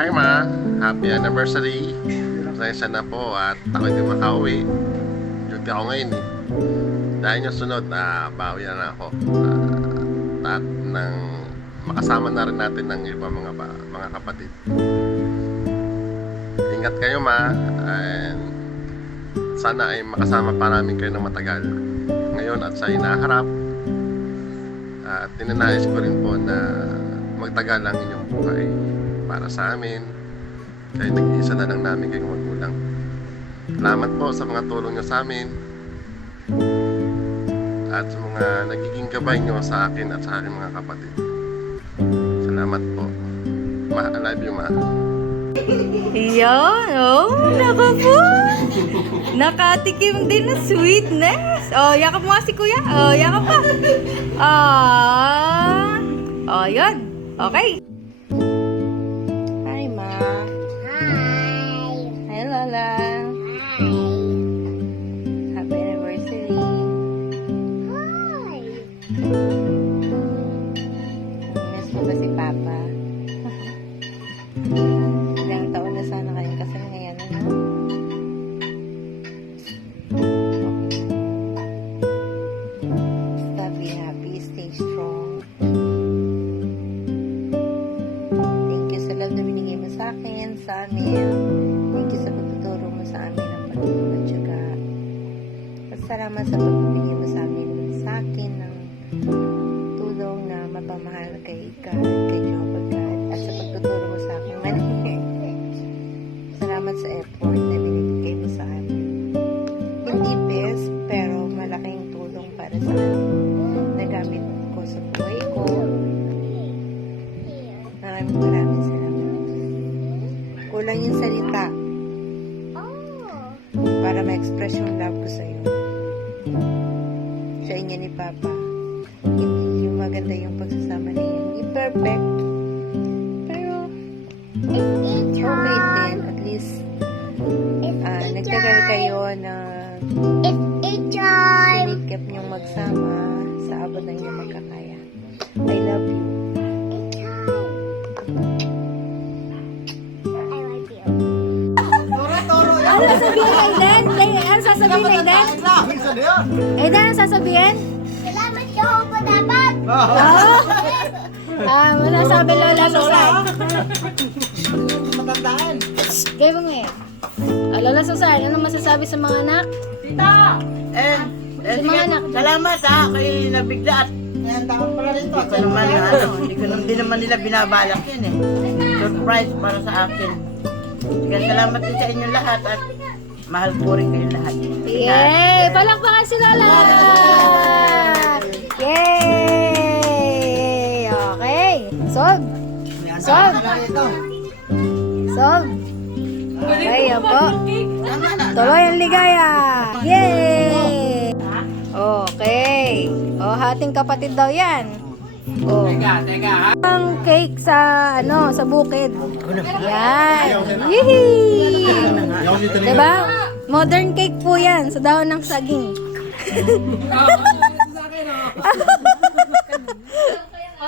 Hi Ma, happy anniversary. Pasensya na po at ako hindi makauwi. Duty ako ngayon eh. Dahil yung sunod, bawi na ako. At nang makasama na rin natin ng iba mga kapatid. Ingat kayo Ma, and sana ay makasama pa namin kayo ng matagal ngayon at sa inaharap. At tinanais ko rin po na magtagal ang inyong buhay para sa amin. Kaya nag-iisa na lang namin kayong magulang. Salamat po sa mga tulong nyo sa amin at sa mga nagiging gabay nyo sa akin at sa aking mga kapatid. Salamat po Ma, I love you Ma. Yan, oh, naka po. Nakatikim din ng sweetness. Oh, yakap mo nga si Kuya. Oh, yakap pa. Oh, yun. Okay. Hi, Ma. Hi. Hi, Lola. Hi. Happy anniversary. Hi. Miss mo ba si Papa? Ilang taon na sana kayo kasi ngayon, ano? Basta be happy, stay strong. Thank you sa love na binigay mo sa akin, sa amin. Thank you sa pagtuturo mo sa amin ng pagtuturo at syaga. At salamat sa pagbibigay mo sa amin, sa akin ng tulong na mapamahal kay God, kay Jehovah God, at sa pagtuturo mo sa akin. Salamat sa effort na binibigay mo sa amin. Hindi best, pero malaking tulong para sa akin. Nagamit ko sa buhay ko. Maraming salamat. Kulang yung salita Oh. para ma-express yung love ko sa'yo. Sa inyo ni Papa. Hindi yung maganda yung pagsasama ninyo. Hindi perfect. Pero, It's okay time. din. At least, It's nagtagal kayo na time. sinikap niyong magsama sa abot na inyong magkakaya. I love you. It's time. I love you. Ano sasabihin kay Dan? Ano sasabihin kay Dan? Ano sasabihin? Salamat Jehovah dapat. Masasabi Lola Susan. Matandaan. Kaya mo nga Lola Susan, ano masasabi sa mga anak? Tita! Sa mga anak. Salamat ha, kayo nabigla at ngayon taon pala rito. Ito naman na hindi naman nila binabalak yun eh. Surprise para sa akin. Kaya salamat din sa inyong lahat at mahal ko rin kayo lahat. Yay! Palakpakan si Lola! Yay! Okay. Sob! Sob! Sob! Okay, yan po. Tuloy ang ligaya! Yay! Okay. O, hating kapatid daw yan. O. Ang cake sa, sa bukid. Yan. Yee! Diba? Modern cake po yan sa dahon ng saging.